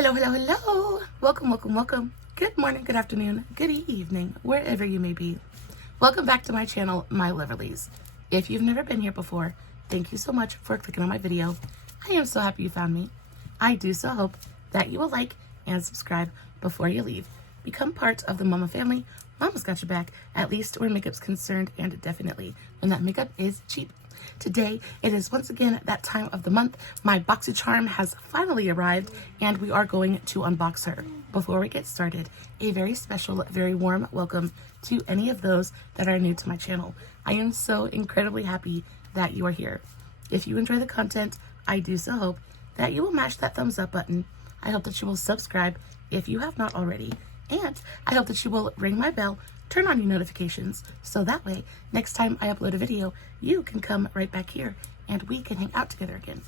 Hello, hello, hello. Welcome, welcome, welcome. Good morning, good afternoon, good evening, wherever you may be. Welcome back to my channel, my Loverlies. If you've never been here before, thank you so much for clicking on my video. I am so happy you found me. I do so hope that you will like and subscribe before you leave. Become part of the Mama family. Mama's got your back, at least where makeup's concerned, and definitely when that makeup is cheap. Today, it is once again that time of the month. My BoxyCharm has finally arrived, and we are going to unbox her. Before we get started, a very special, very warm welcome to any of those that are new to my channel. I am so incredibly happy that you are here. If you enjoy the content, I do so hope that you will mash that thumbs up button. I hope that you will subscribe if you have not already, and I hope that you will ring my bell, turn on your notifications, so that way, next time I upload a video, you can come right back here and we can hang out together again.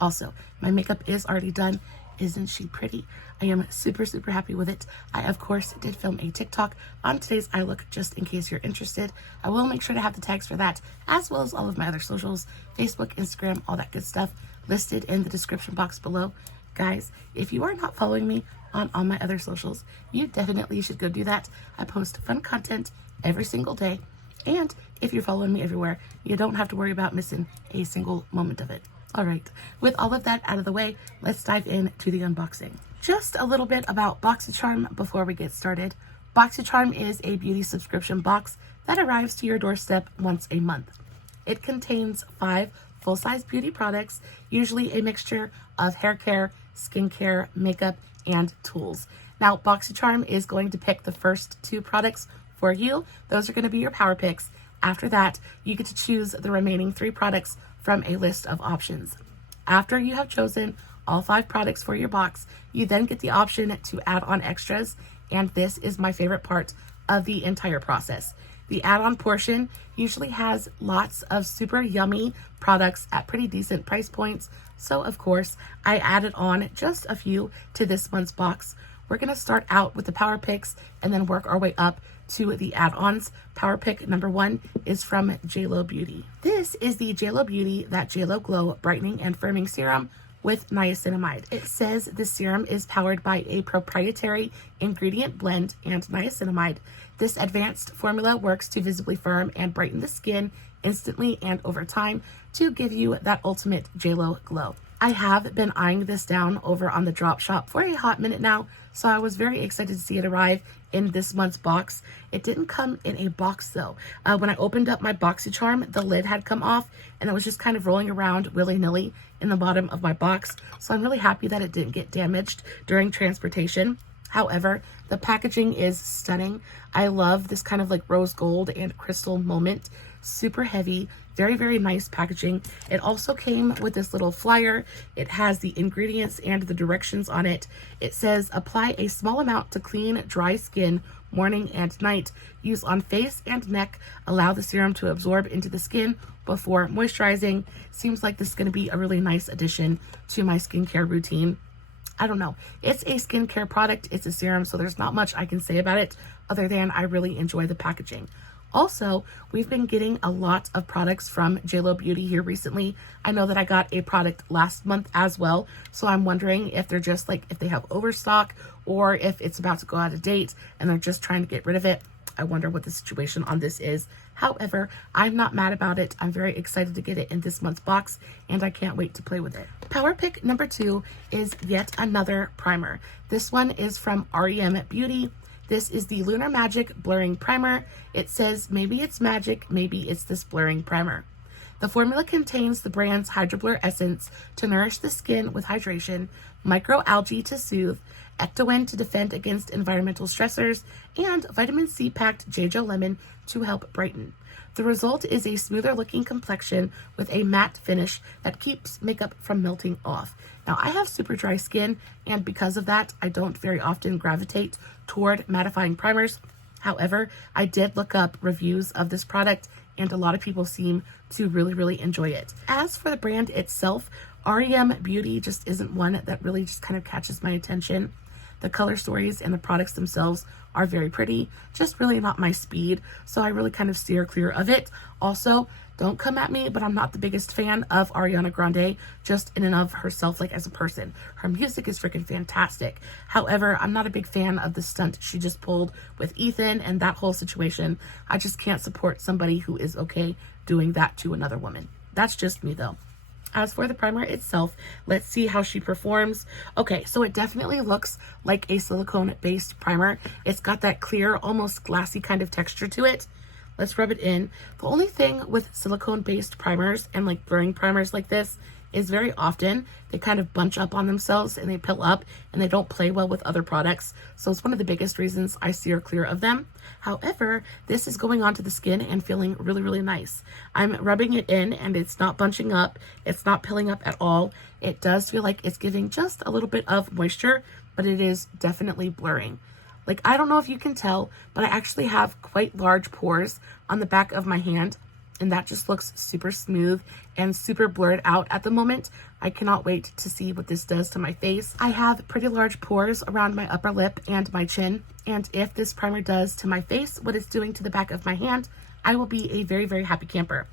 Also, my makeup is already done. Isn't she pretty? I am super, super happy with it. I, of course, did film a TikTok on today's eye look, just in case you're interested. I will make sure to have the tags for that, as well as all of my other socials, Facebook, Instagram, all that good stuff, listed in the description box below. Guys, if you are not following me on all my other socials, you definitely should go do that. I post fun content every single day, and if you're following me everywhere, you don't have to worry about missing a single moment of it. All right, with all of that out of the way, let's dive into the unboxing. Just a little bit about BoxyCharm before we get started. BoxyCharm is a beauty subscription box that arrives to your doorstep once a month. It contains 5 full-size beauty products, usually a mixture of hair care, skincare, makeup, and tools. Now, BoxyCharm is going to pick the first 2 products for you. Those are going to be your power picks. After that, you get to choose the remaining 3 products from a list of options. After you have chosen all 5 products for your box, you then get the option to add on extras, and this is my favorite part of the entire process. The add-on portion usually has lots of super yummy products at pretty decent price points, so of course I added on just a few to this month's box. We're going to start out with the power picks and then work our way up to the add-ons. Power pick number 1 is from JLO BEAUTY. This is the JLO BEAUTY That JLO Glow Brightening and Firming Serum with niacinamide. It says the serum is powered by a proprietary ingredient blend and niacinamide. This advanced formula works to visibly firm and brighten the skin instantly and over time to give you that ultimate JLO glow. I have been eyeing this down over on the drop shop for a hot minute now, so I was very excited to see it arrive in this month's box. It didn't come in a box though. When I opened up my BoxyCharm, the lid had come off and it was just kind of rolling around willy-nilly in the bottom of my box. So I'm really happy that it didn't get damaged during transportation. However, the packaging is stunning. I love this kind of like rose gold and crystal moment. Super heavy, very, very nice packaging. It also came with this little flyer. It has the ingredients and the directions on it. It says apply a small amount to clean dry skin morning and night. Use on face and neck. Allow the serum to absorb into the skin before moisturizing. Seems like this is going to be a really nice addition to my skincare routine. I don't know. It's a skincare product. It's a serum, so there's not much I can say about it other than I really enjoy the packaging. Also, we've been getting a lot of products from JLO BEAUTY here recently. I know that I got a product last month as well, so I'm wondering if they're just like, if they have overstock or if it's about to go out of date and they're just trying to get rid of it. I wonder what the situation on this is. However, I'm not mad about it. I'm very excited to get it in this month's box, and I can't wait to play with it. Power pick number 2 is yet another primer. This one is from REM BEAUTY. This is the Lunar Magic Blurring Primer. It says maybe it's magic, maybe it's this blurring primer. The formula contains the brand's Hydroblur Essence to nourish the skin with hydration, microalgae to soothe, ectoin to defend against environmental stressors, and vitamin C packed JLO Lemon to help brighten. The result is a smoother looking complexion with a matte finish that keeps makeup from melting off. Now, I have super dry skin, and because of that, I don't very often gravitate toward mattifying primers. However, I did look up reviews of this product, and a lot of people seem to really, really enjoy it. As for the brand itself, REM BEAUTY just isn't one that really just kind of catches my attention. The color stories and the products themselves are very pretty, just really not my speed, so I really kind of steer clear of it. Also, Don't come at me, but I'm not the biggest fan of Ariana Grande, just in and of herself, like as a person. Her music is freaking fantastic. However, I'm not a big fan of the stunt she just pulled with Ethan and that whole situation. I just can't support somebody who is okay doing that to another woman. That's just me though. As for the primer itself, let's see how she performs. Okay, so it definitely looks like a silicone-based primer. It's got that clear, almost glassy kind of texture to it. Let's rub it in. The only thing with silicone-based primers and like blurring primers like this is very often they kind of bunch up on themselves and they pill up and they don't play well with other products. So it's one of the biggest reasons I steer clear of them. However, this is going onto the skin and feeling really, really nice. I'm rubbing it in and it's not bunching up. It's not pilling up at all. It does feel like it's giving just a little bit of moisture, but it is definitely blurring. Like, I don't know if you can tell, but I actually have quite large pores on the back of my hand, and that just looks super smooth and super blurred out at the moment. I cannot wait to see what this does to my face. I have pretty large pores around my upper lip and my chin, and if this primer does to my face what it's doing to the back of my hand, I will be a very, very happy camper.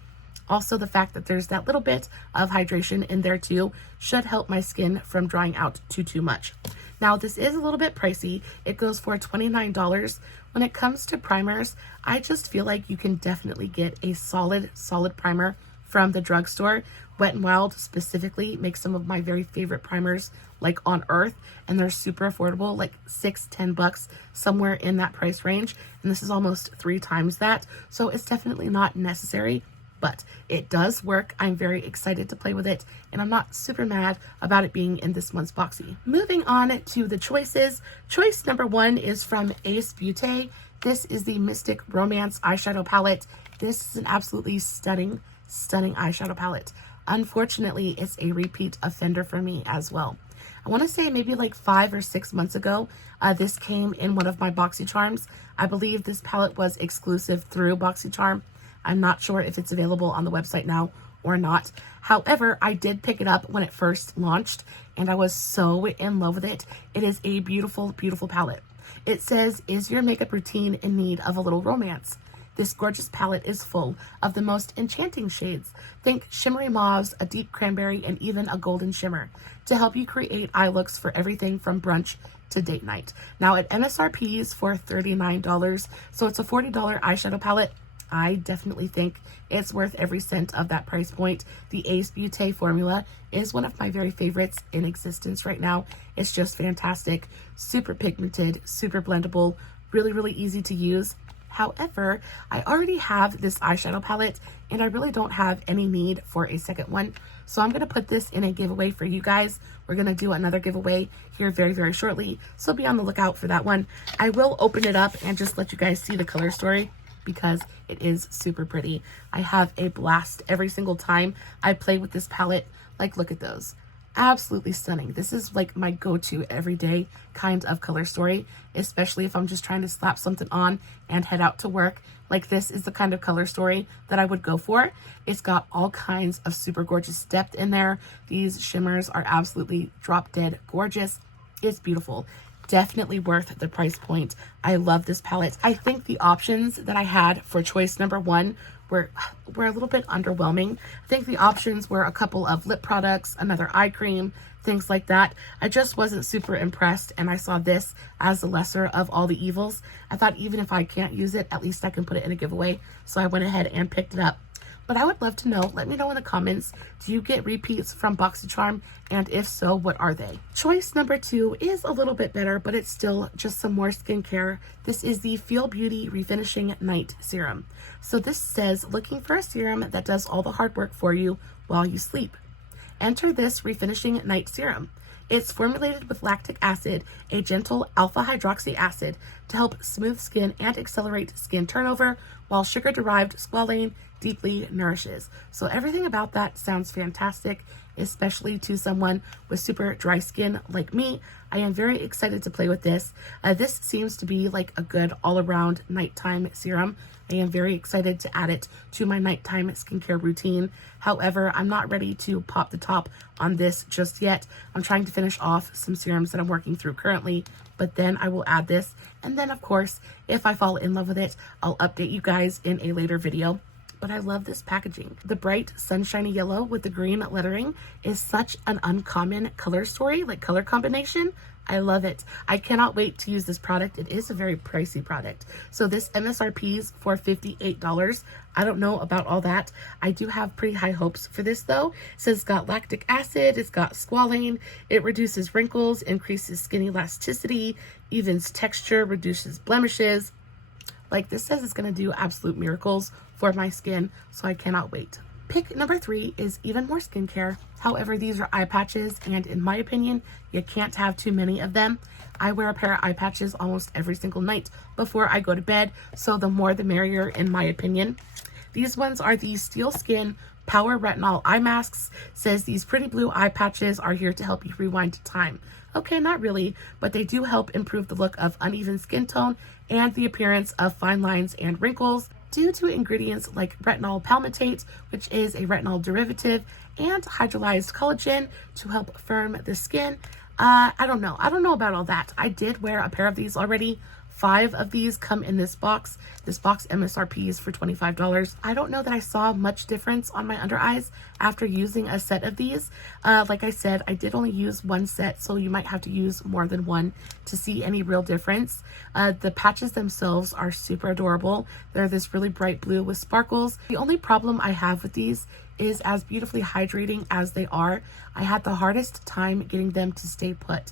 Also, the fact that there's that little bit of hydration in there too should help my skin from drying out too much. Now, this is a little bit pricey. It goes for $29. When it comes to primers, I just feel like you can definitely get a solid primer from the drugstore. Wet n Wild specifically makes some of my very favorite primers like on earth, and they're super affordable, like $6-10, somewhere in that price range. And this is almost 3 times that. So it's definitely not necessary, but it does work. I'm very excited to play with it, and I'm not super mad about it being in this month's Boxy. Moving on to the choices. Choice number 1 is from Ace Beauty. This is the Mystic Romance eyeshadow palette. This is an absolutely stunning eyeshadow palette. Unfortunately, it's a repeat offender for me as well. I want to say maybe like 5 or 6 months ago, this came in one of my BoxyCharms. I believe this palette was exclusive through BoxyCharm. I'm not sure if it's available on the website now or not. However, I did pick it up when it first launched, and I was so in love with it. It is a beautiful, beautiful palette. It says, is your makeup routine in need of a little romance? This gorgeous palette is full of the most enchanting shades. Think shimmery mauves, a deep cranberry, and even a golden shimmer to help you create eye looks for everything from brunch to date night. Now, at MSRP is for $39, so it's a $40 eyeshadow palette. I definitely think it's worth every cent of that price point. The Ace Beauty formula is one of my very favorites in existence right now. It's just fantastic, super pigmented, super blendable, really, really easy to use. However, I already have this eyeshadow palette and I really don't have any need for a second one. So I'm going to put this in a giveaway for you guys. We're going to do another giveaway here very, very shortly. So be on the lookout for that one. I will open it up and just let you guys see the color story, because it is super pretty. I have a blast every single time I play with this palette. Like, look at those. Absolutely stunning. This is like my go-to everyday kind of color story, especially if I'm just trying to slap something on and head out to work. Like, this is the kind of color story that I would go for. It's got all kinds of super gorgeous depth in there. These shimmers are absolutely drop dead gorgeous. It's beautiful. Definitely worth the price point. I love this palette. I think the options that I had for choice number 1 were a little bit underwhelming. I think the options were a couple of lip products, another eye cream, things like that. I just wasn't super impressed, and I saw this as the lesser of all the evils. I thought even if I can't use it, at least I can put it in a giveaway. So I went ahead and picked it up. But I would love to know, let me know in the comments, do you get repeats from BoxyCharm? And if so, what are they? Choice number 2 is a little bit better, but it's still just some more skincare. This is the Feel Beauty Refinishing Night Serum. So this says, looking for a serum that does all the hard work for you while you sleep. Enter this Refinishing Night Serum. It's formulated with lactic acid, a gentle alpha hydroxy acid, to help smooth skin and accelerate skin turnover, while sugar-derived squalane deeply nourishes. So everything about that sounds fantastic, especially to someone with super dry skin like me. I am very excited to play with this. This seems to be like a good all-around nighttime serum. I am very excited to add it to my nighttime skincare routine. However, I'm not ready to pop the top on this just yet. I'm trying to finish off some serums that I'm working through currently, but then I will add this. And then, of course, if I fall in love with it, I'll update you guys in a later video. but I love this packaging. The bright sunshiny yellow with the green lettering is such an uncommon color story, like color combination. I love it. I cannot wait to use this product. It is a very pricey product. So this MSRP is for $58. I don't know about all that. I do have pretty high hopes for this though. It says it's got lactic acid, it's got squalane, it reduces wrinkles, increases skin elasticity, evens texture, reduces blemishes. Like, this says it's going to do absolute miracles for my skin, so I cannot wait. Pick number 3 is even more skincare. However, these are eye patches, and in my opinion, you can't have too many of them. I wear a pair of eye patches almost every single night before I go to bed, so the more the merrier in my opinion. These ones are the Steel Skin Power Retinol Eye Masks. Says these pretty blue eye patches are here to help you rewind time. Okay, not really, but they do help improve the look of uneven skin tone and the appearance of fine lines and wrinkles due to ingredients like retinol palmitate, which is a retinol derivative, and hydrolyzed collagen to help firm the skin. I don't know about all that. I did wear a pair of these already. 5 of these come in this box. This box MSRP is for $25. I don't know that I saw much difference on my under eyes after using a set of these. Like I said, I did only use one set, so you might have to use more than one to see any real difference. The patches themselves are super adorable. They're this really bright blue with sparkles. The only problem I have with these is, as beautifully hydrating as they are, I had the hardest time getting them to stay put.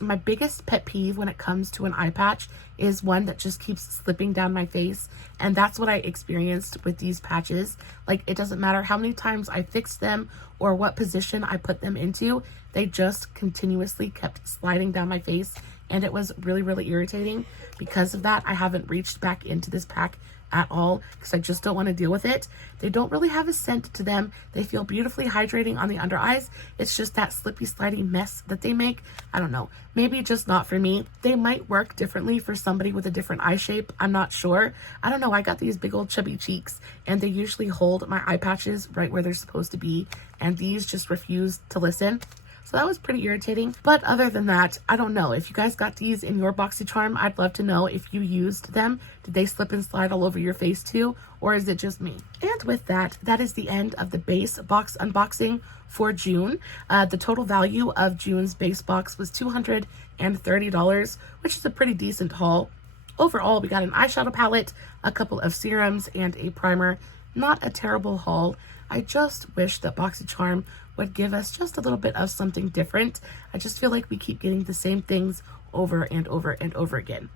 My biggest pet peeve when it comes to an eye patch is one that just keeps slipping down my face, and that's what I experienced with these patches. Like, it doesn't matter how many times I fixed them or what position I put them into, they just continuously kept sliding down my face, and it was really, really irritating. Because of that, I haven't reached back into this pack at all because I just don't want to deal with it. They don't really have a scent to them. They feel beautifully hydrating on the under eyes. It's just that slippy slidey mess that they make. I don't know, maybe just not for me. They might work differently for somebody with a different eye shape. I'm not sure. I don't know. I got these big old chubby cheeks, and they usually hold my eye patches right where they're supposed to be, and these just refuse to listen. So that was pretty irritating. But other than that, I don't know. If you guys got these in your BoxyCharm, I'd love to know if you used them. Did they slip and slide all over your face too? Or is it just me? And with that, that is the end of the base box unboxing for June. The total value of June's base box was $230, which is a pretty decent haul. Overall, we got an eyeshadow palette, a couple of serums, and a primer. Not a terrible haul. I just wish that BoxyCharm would give us just a little bit of something different. I just feel like we keep getting the same things over and over and over again.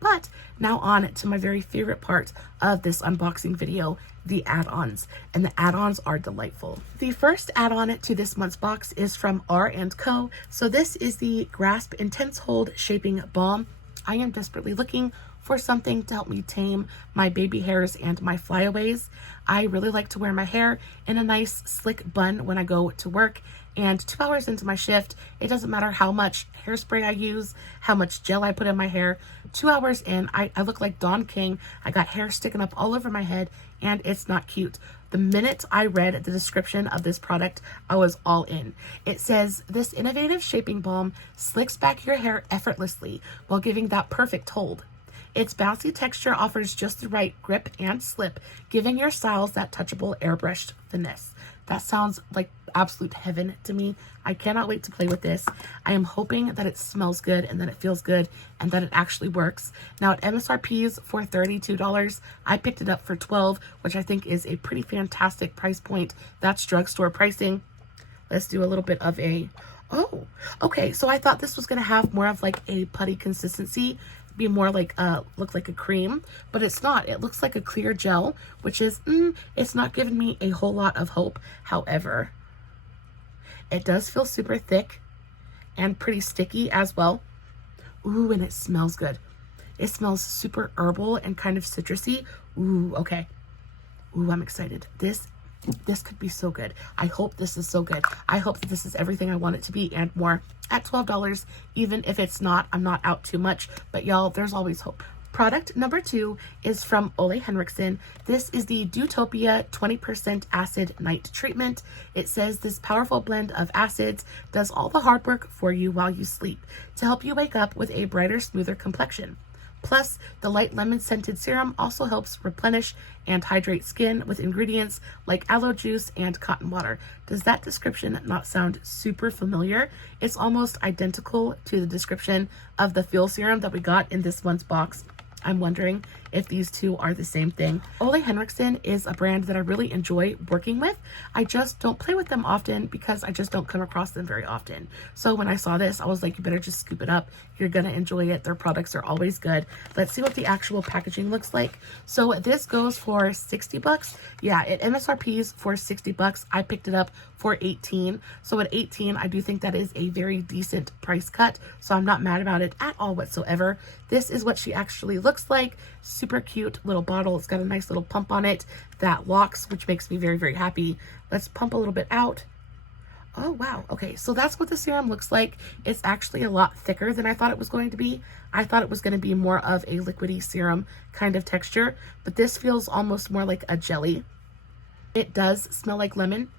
But now on to my very favorite part of this unboxing video, the add-ons. And the add-ons are delightful. The first add-on to this month's box is from R+CO. So this is the Grasp Intense Hold Shaping Balm. I am desperately looking for something to help me tame my baby hairs and my flyaways. I really like to wear my hair in a nice slick bun when I go to work, and 2 hours into my shift, it doesn't matter how much hairspray I use, how much gel I put in my hair. 2 hours in, I look like Don King. I got hair sticking up all over my head, and it's not cute. The minute I read the description of this product, I was all in. It says, this innovative shaping balm slicks back your hair effortlessly while giving that perfect hold. Its bouncy texture offers just the right grip and slip, giving your styles that touchable airbrushed finesse. That sounds like absolute heaven to me. I cannot wait to play with this. I am hoping that it smells good and that it feels good and that it actually works. Now, at MSRP's for $32, I picked it up for $12, which I think is a pretty fantastic price point. That's drugstore pricing. Let's do a little bit of a... Oh, okay. So I thought this was going to have more of like a putty consistency, be more like look like a cream, but it's not. It looks like a clear gel, which is it's not giving me a whole lot of hope. However, it does feel super thick and pretty sticky as well. Ooh, and it smells good. It smells super herbal and kind of citrusy. Ooh, okay. Ooh, I'm excited. This could be so good. I hope this is so good. I hope that this is everything I want it to be and more. At $12, even if it's not, I'm not out too much. But y'all, there's always hope. Product number 2 is from OLE HENRIKSEN. This is the Dewtopia 20% Acid Night Treatment. It says this powerful blend of acids does all the hard work for you while you sleep to help you wake up with a brighter, smoother complexion. Plus, the light lemon scented serum also helps replenish and hydrate skin with ingredients like aloe juice and cotton water. Does that description not sound super familiar? It's almost identical to the description of the Feel serum that we got in this month's box. I'm wondering if these two are the same thing. Ole Henriksen is a brand that I really enjoy working with. I just don't play with them often because I just don't come across them very often. So when I saw this, I was like, you better just scoop it up. You're gonna enjoy it. Their products are always good. Let's see what the actual packaging looks like. So this goes for 60 bucks. Yeah, it MSRPs for 60 bucks. I picked it up for 18. So at 18, I do think that is a very decent price cut. So I'm not mad about it at all whatsoever. This is what she actually looks like. Super cute little bottle. It's got a nice little pump on it that locks, which makes me very, very happy. Let's pump a little bit out. Oh, wow. Okay, so that's what the serum looks like. It's actually a lot thicker than I thought it was going to be. I thought it was going to be more of a liquidy serum kind of texture, but this feels almost more like a jelly. It does smell like lemon.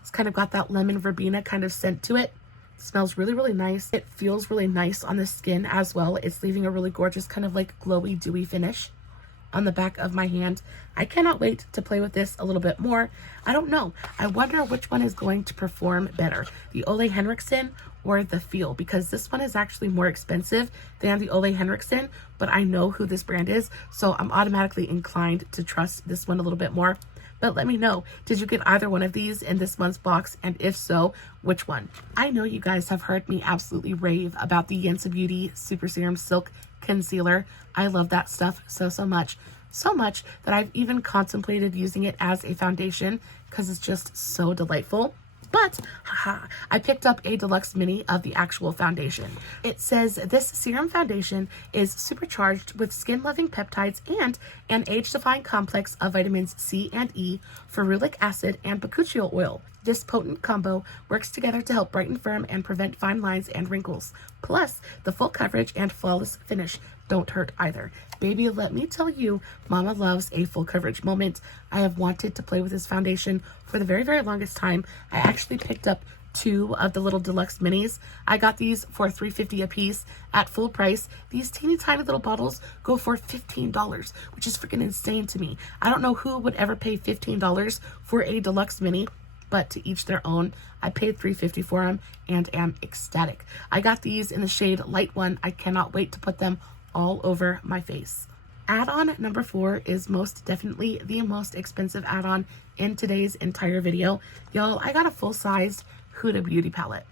It's kind of got that lemon verbena kind of scent to it. It smells really, really nice. It feels really nice on the skin as well. It's leaving a really gorgeous kind of like glowy, dewy finish on the back of my hand. I cannot wait to play with this a little bit more. I don't know. I wonder which one is going to perform better, the Ole Henriksen or the Feel, because this one is actually more expensive than the Ole Henriksen, but I know who this brand is, so I'm automatically inclined to trust this one a little bit more. But let me know, did you get either one of these in this month's box? And if so, which one? I know you guys have heard me absolutely rave about the YENSA Beauty Super Serum Silk Concealer. I love that stuff so much. So much that I've even contemplated using it as a foundation because it's just so delightful. But, haha, I picked up a deluxe mini of the actual foundation. It says this serum foundation is supercharged with skin-loving peptides and an age-defying complex of vitamins C and E, ferulic acid, and bakuchiol oil. This potent combo works together to help brighten, firm, and prevent fine lines and wrinkles. Plus, the full coverage and flawless finish don't hurt either. Baby, let me tell you, Mama loves a full coverage moment. I have wanted to play with this foundation for the very, very longest time. I actually picked up 2 of the little deluxe minis. I got these for $3.50 a piece at full price. These teeny tiny little bottles go for $15, which is freaking insane to me. I don't know who would ever pay $15 for a deluxe mini, but to each their own. I paid $3.50 for them and am ecstatic. I got these in the shade Light 1. I cannot wait to put them all over my face. Add-on number 4 is most definitely the most expensive add-on in today's entire video. Y'all, I got a full-sized Huda Beauty palette.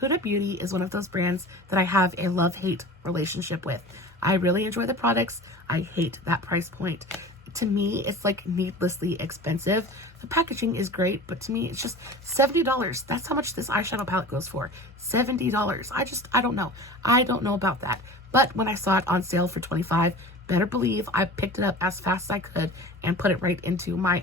Huda Beauty is one of those brands that I have a love-hate relationship with. I really enjoy the products. I hate that price point. To me, it's like needlessly expensive. The packaging is great, but to me, it's just $70. That's how much this eyeshadow palette goes for. $70. I don't know. I don't know about that. But when I saw it on sale for $25, better believe I picked it up as fast as I could and put it right into my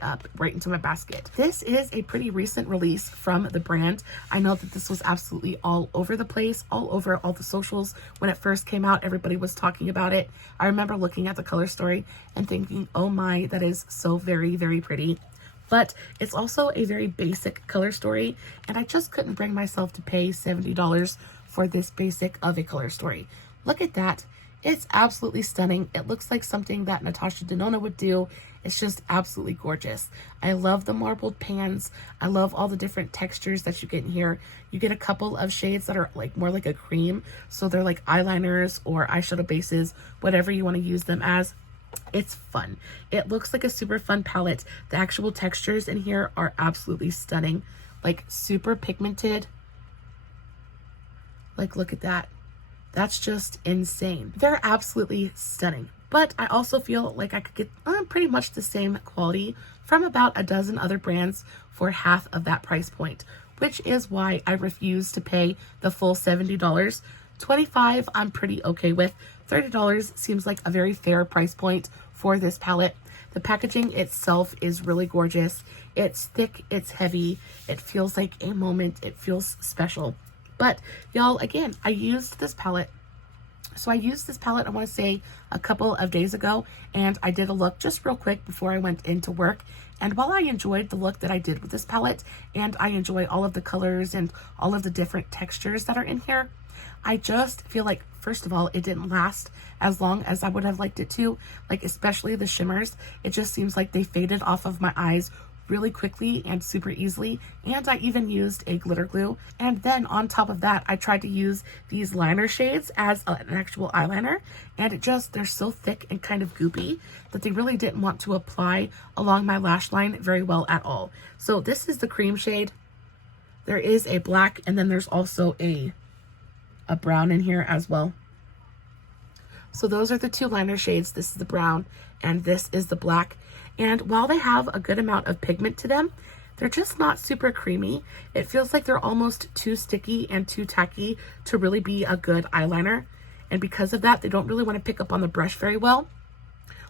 basket. This is a pretty recent release from the brand. I know that this was absolutely all over the place, all over all the socials. When it first came out, everybody was talking about it. I remember looking at the color story and thinking, oh my, that is so very, very pretty. But it's also a very basic color story, and I just couldn't bring myself to pay $70 for this basic of a color story. Look at that. It's absolutely stunning. It looks like something that Natasha Denona would do. It's just absolutely gorgeous. I love the marbled pans. I love all the different textures that you get in here. You get a couple of shades that are like more like a cream. So they're like eyeliners or eyeshadow bases, whatever you want to use them as. It's fun. It looks like a super fun palette. The actual textures in here are absolutely stunning. Like super pigmented. Like look at that. That's just insane. They're absolutely stunning. But I also feel like I could get pretty much the same quality from about a dozen other brands for half of that price point, which is why I refuse to pay the full $70. $25 I'm pretty okay with. $30 seems like a very fair price point for this palette. The packaging itself is really gorgeous. It's thick, it's heavy, it feels like a moment, it feels special. But y'all, again, I used this palette So I used this palette, I want to say a couple of days ago, and I did a look just real quick before I went into work. And while I enjoyed the look that I did with this palette, and I enjoy all of the colors and all of the different textures that are in here, I just feel like, first of all, it didn't last as long as I would have liked it to, like especially the shimmers. It just seems like they faded off of my eyes really quickly and super easily, and I even used a glitter glue. And then on top of that, I tried to use these liner shades as an actual eyeliner, and they're so thick and kind of goopy that they really didn't want to apply along my lash line very well at all. So this is the cream shade. There is a black, and then there's also a brown in here as well. So those are the two liner shades. This is the brown and this is the black. And while they have a good amount of pigment to them, they're just not super creamy. It feels like they're almost too sticky and too tacky to really be a good eyeliner. And because of that, they don't really want to pick up on the brush very well.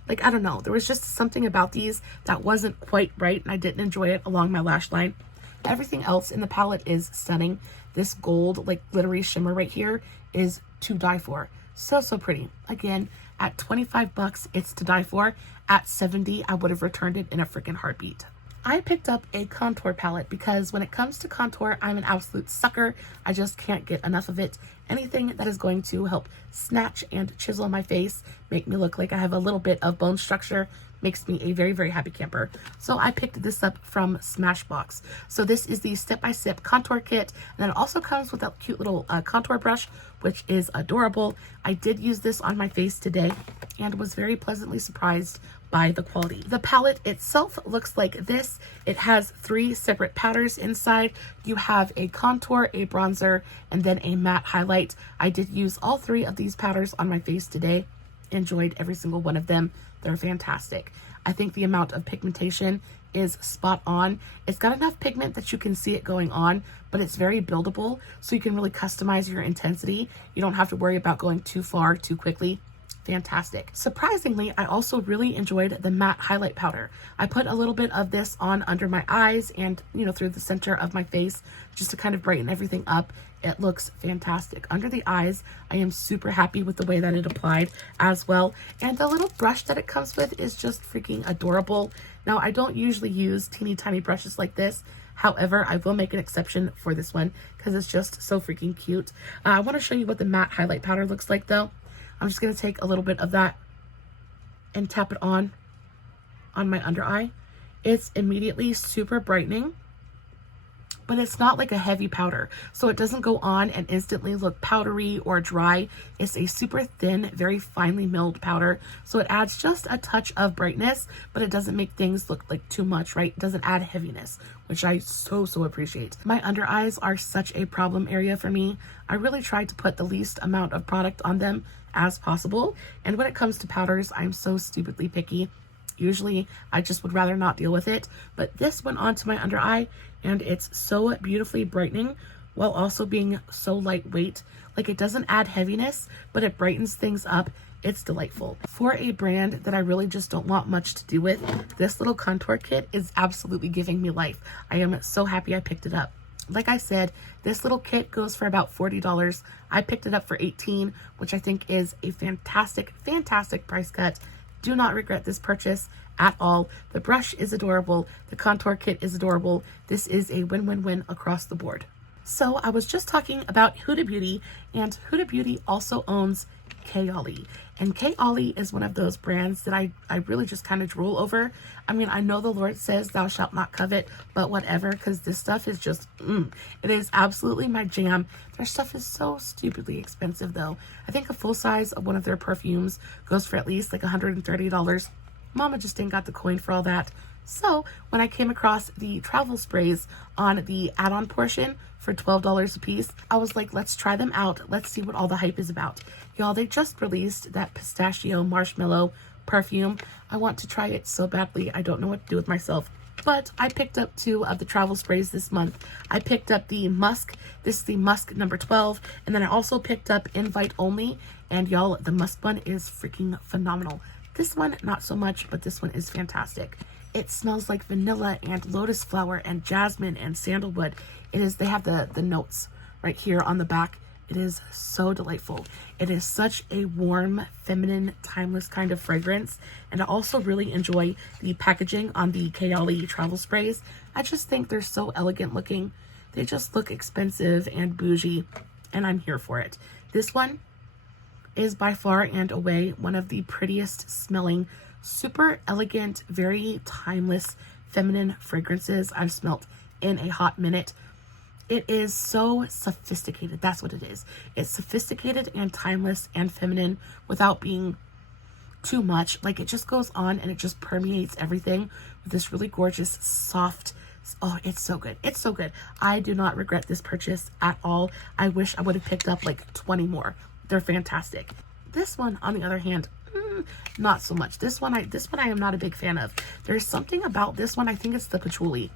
Like, I don't know, there was just something about these that wasn't quite right, and I didn't enjoy it along my lash line. Everything else in the palette is stunning. This gold, like glittery shimmer right here is to die for. So pretty. Again, at 25 bucks, it's to die for. At 70, I would have returned it in a freaking heartbeat. I picked up a contour palette because when it comes to contour, I'm an absolute sucker. I just can't get enough of it. Anything that is going to help snatch and chisel my face, make me look like I have a little bit of bone structure, makes me a very happy camper. So I picked this up from SMASHBOX. So this is the Step by Step contour kit, and then it also comes with a cute little contour brush, which is adorable. I did use this on my face today and was very pleasantly surprised by the quality. The palette itself looks like this. It has 3 separate powders inside. You have a contour, a bronzer, and then a matte highlight. I did use all 3 of these powders on my face today. Enjoyed every single one of them. They're fantastic. I think the amount of pigmentation is spot on. It's got enough pigment that you can see it going on, but it's very buildable, so you can really customize your intensity. You don't have to worry about going too far too quickly. Fantastic. Surprisingly, I also really enjoyed the matte highlight powder. I put a little bit of this on under my eyes and, you know, through the center of my face just to kind of brighten everything up. It looks fantastic. Under the eyes, I am super happy with the way that it applied as well. And the little brush that it comes with is just freaking adorable. Now, I don't usually use teeny tiny brushes like this. However, I will make an exception for this one because it's just so freaking cute. I want to show you what the matte highlight powder looks like though. I'm just going to take a little bit of that and tap it on my under eye. It's immediately super brightening, but it's not like a heavy powder. So it doesn't go on and instantly look powdery or dry. It's a super thin, very finely milled powder. So it adds just a touch of brightness, but it doesn't make things look like too much, right? It doesn't add heaviness, which I so appreciate. My under eyes are such a problem area for me. I really try to put the least amount of product on them as possible. And when it comes to powders, I'm so stupidly picky. Usually I just would rather not deal with it, but this went onto my under eye and it's so beautifully brightening while also being so lightweight. Like, it doesn't add heaviness, but it brightens things up. It's delightful. For a brand that I really just don't want much to do with, this little contour kit is absolutely giving me life. I am so happy I picked it up. Like I said, this little kit goes for about $40. I picked it up for $18, which I think is a fantastic price cut. Do not regret this purchase at all. The brush is adorable. The contour kit is adorable. This is a win-win-win across the board. So I was just talking about Huda Beauty, and Huda Beauty also owns KAYALI. And KAYALI is one of those brands that I really just kind of drool over. I mean, I know the Lord says thou shalt not covet, but whatever, because this stuff is just, it is absolutely my jam. Their stuff is so stupidly expensive though. I think a full size of one of their perfumes goes for at least like $130. Mama just ain't got the coin for all that. So when I came across the travel sprays on the add-on portion for $12 a piece, I was like, let's try them out. Let's see what all the hype is about. Y'all, they just released that pistachio marshmallow perfume. I want to try it so badly. I don't know what to do with myself. But I picked up 2 of the travel sprays this month. I picked up the musk. This is the musk number 12. And then I also picked up invite only. And y'all, the musk one is freaking phenomenal. This one, not so much, but this one is fantastic. It smells like vanilla and lotus flower and jasmine and sandalwood. They have the notes right here on the back. It is so delightful. It is such a warm, feminine, timeless kind of fragrance. And I also really enjoy the packaging on the KAYALI travel sprays. I just think they're so elegant looking. They just look expensive and bougie, and I'm here for it. This one is by far and away one of the prettiest smelling, super elegant, very timeless, feminine fragrances I've smelt in a hot minute. It is so sophisticated. That's what it is. It's sophisticated and timeless and feminine without being too much. Like, it just goes on and it just permeates everything with this really gorgeous, soft, oh, it's so good. It's so good. I do not regret this purchase at all. I wish I would have picked up like 20 more. They're fantastic. This one, on the other hand, not so much. This one I am not a big fan of. There's something about this one, I think it's the patchouli,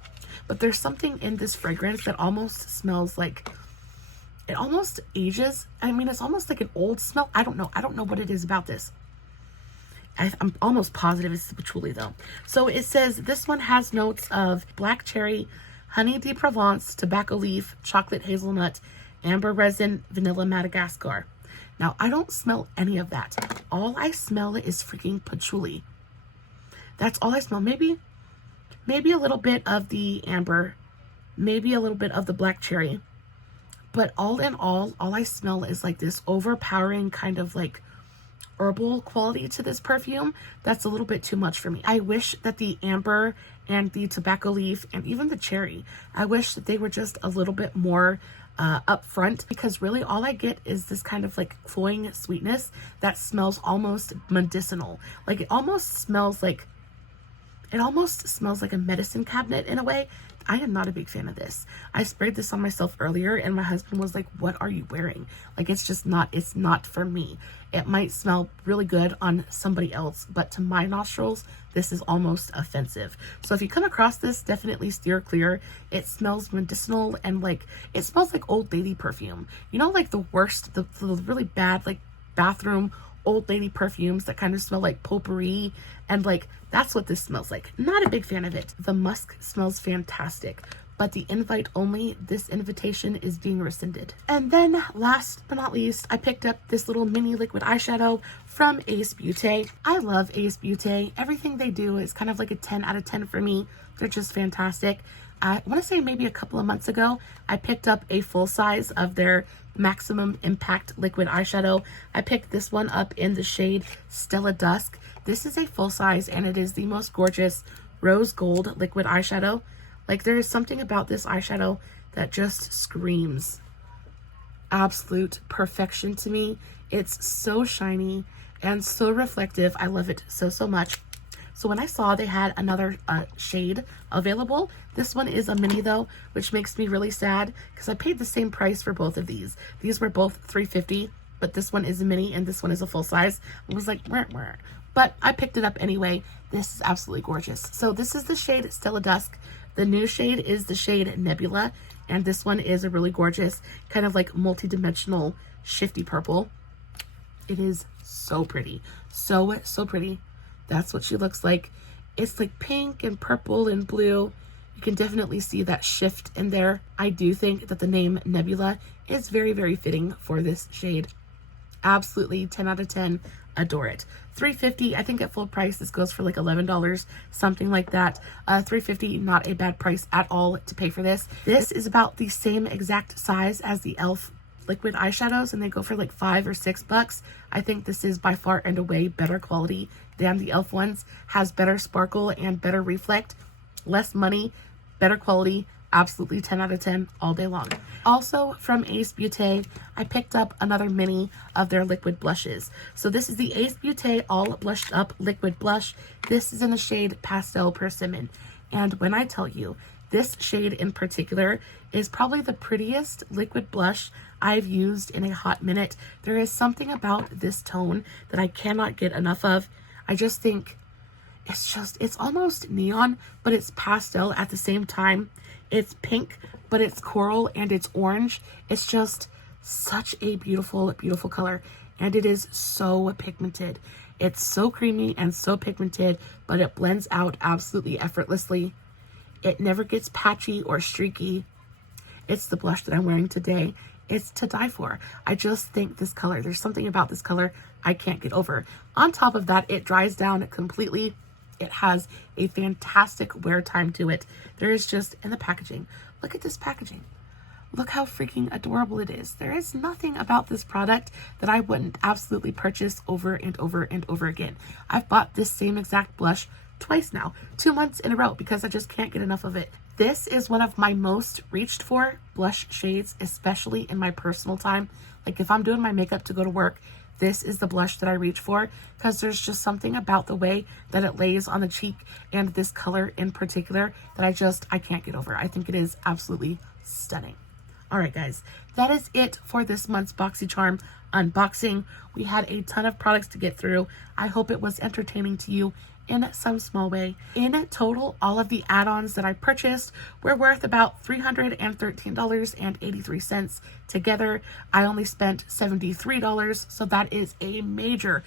but there's something in this fragrance that almost smells like, it almost ages. I mean, it's almost like an old smell. I don't know what it is about this. I'm almost positive it's the patchouli though. So it says this one has notes of black cherry, honey de Provence, tobacco leaf, chocolate hazelnut, amber resin, vanilla Madagascar. Now, I don't smell any of that. All I smell is freaking patchouli. That's all I smell. Maybe a little bit of the amber, maybe a little bit of the black cherry. But all in all I smell is like this overpowering kind of like herbal quality to this perfume. That's a little bit too much for me. I wish that the amber and the tobacco leaf and even the cherry, I wish that they were just a little bit more up front, because really all I get is this kind of like cloying sweetness that smells almost medicinal. Like, it almost smells like a medicine cabinet in a way. I am not a big fan of this. I sprayed this on myself earlier and my husband was like, what are you wearing? Like, it's not for me. It might smell really good on somebody else, but to my nostrils, this is almost offensive. So if you come across this, definitely steer clear. It smells medicinal and like, it smells like old lady perfume. You know, like the worst, the really bad, like bathroom old lady perfumes that kind of smell like potpourri, and like that's what this smells like. Not a big fan of it. The musk smells fantastic, but the invite only, this invitation is being rescinded. And then last but not least, I picked up this little mini liquid eyeshadow from Ace Beauty. I love Ace Beauty. Everything they do is kind of like a 10 out of 10 for me. They're just fantastic. I want to say maybe a couple of months ago, I picked up a full size of their Maximum Impact liquid eyeshadow. I picked this one up in the shade Stella Dusk. This is a full size and it is the most gorgeous rose gold liquid eyeshadow. Like, there is something about this eyeshadow that just screams absolute perfection to me. It's so shiny and so reflective. I love it so much. So when I saw they had another shade available, this one is a mini though, which makes me really sad because I paid the same price for both of these. These were both $3.50, but this one is a mini and this one is a full size. I was like, wah, wah. But I picked it up anyway. This is absolutely gorgeous. So this is the shade Stella Dusk. The new shade is the shade Nebula, and this one is a really gorgeous kind of like multi-dimensional shifty purple. It is so pretty. So pretty. That's what she looks like. It's like pink and purple and blue. You can definitely see that shift in there. I do think that the name Nebula is very fitting for this shade. Absolutely 10 out of 10. Adore it. $3.50. I think at full price this goes for like $11, something like that. $3.50, not a bad price at all to pay for this. This is about the same exact size as the e.l.f. liquid eyeshadows, and they go for like $5 or $6. I think this is by far and away better quality than the e.l.f. ones. Has better sparkle and better reflect. Less money, better quality. Absolutely 10 out of 10 all day long. Also from Ace Beauty, I picked up another mini of their liquid blushes. So this is the Ace Beauty All Blushed Up Liquid Blush. This is in the shade Pastel Persimmon. And when I tell you, this shade in particular is probably the prettiest liquid blush I've used in a hot minute. There is something about this tone that I cannot get enough of. I just think it's almost neon, but it's pastel at the same time. It's pink, but it's coral and it's orange. It's just such a beautiful color, and it is so pigmented. It's so creamy and so pigmented, but it blends out absolutely effortlessly. It never gets patchy or streaky. It's the blush that I'm wearing today. It's to die for. I just think this color, there's something about this color I can't get over. On top of that, it dries down completely. It has a fantastic wear time to it. There is just, in the packaging, look at this packaging. Look how freaking adorable it is. There is nothing about this product that I wouldn't absolutely purchase over and over and over again. I've bought this same exact blush twice now, 2 months in a row, because I just can't get enough of it. This is one of my most reached for blush shades, especially in my personal time. Like if I'm doing my makeup to go to work, this is the blush that I reach for, because there's just something about the way that it lays on the cheek and this color in particular that I can't get over. I think it is absolutely stunning. All right, guys, that is it for this month's BoxyCharm unboxing. We had a ton of products to get through. I hope it was entertaining to you in some small way. In total, all of the add-ons that I purchased were worth about $313.83 together. I only spent $73, so that is a major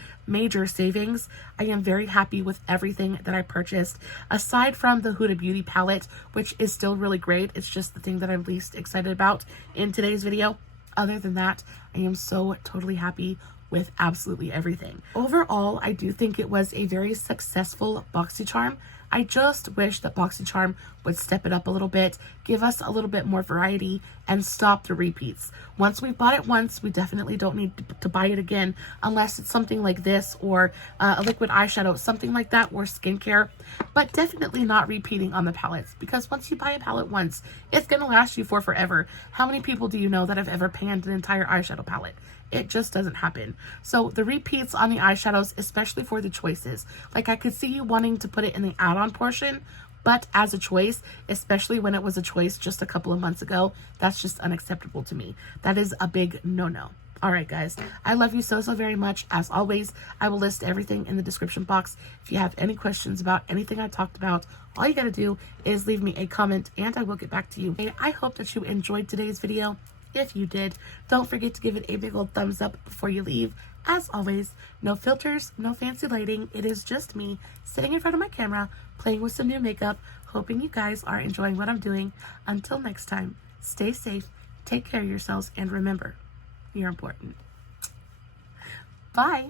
savings. I am very happy with everything that I purchased, aside from the Huda Beauty palette, which is still really great. It's just the thing that I'm least excited about in today's video. Other than that, I am so totally happy with absolutely everything. Overall, I do think it was a very successful BoxyCharm. I just wish that BoxyCharm would step it up a little bit, give us a little bit more variety, and stop the repeats. Once we've bought it once, we definitely don't need to buy it again, unless it's something like this, or a liquid eyeshadow, something like that, or skincare, but definitely not repeating on the palettes, because once you buy a palette once, it's gonna last you for forever. How many people do you know that have ever panned an entire eyeshadow palette? It just doesn't happen. So the repeats on the eyeshadows, especially for the choices, like I could see you wanting to put it in the add-on portion, but as a choice, especially when it was a choice just a couple of months ago, that's just unacceptable to me. That is a big no-no. All right, guys, I love you so very much. As always, I will list everything in the description box. If you have any questions about anything I talked about, all you gotta do is leave me a comment and I will get back to you. And I hope that you enjoyed today's video. If you did, don't forget to give it a big old thumbs up before you leave. As always, no filters, no fancy lighting. It is just me sitting in front of my camera, playing with some new makeup, hoping you guys are enjoying what I'm doing. Until next time, stay safe, take care of yourselves, and remember, you're important. Bye.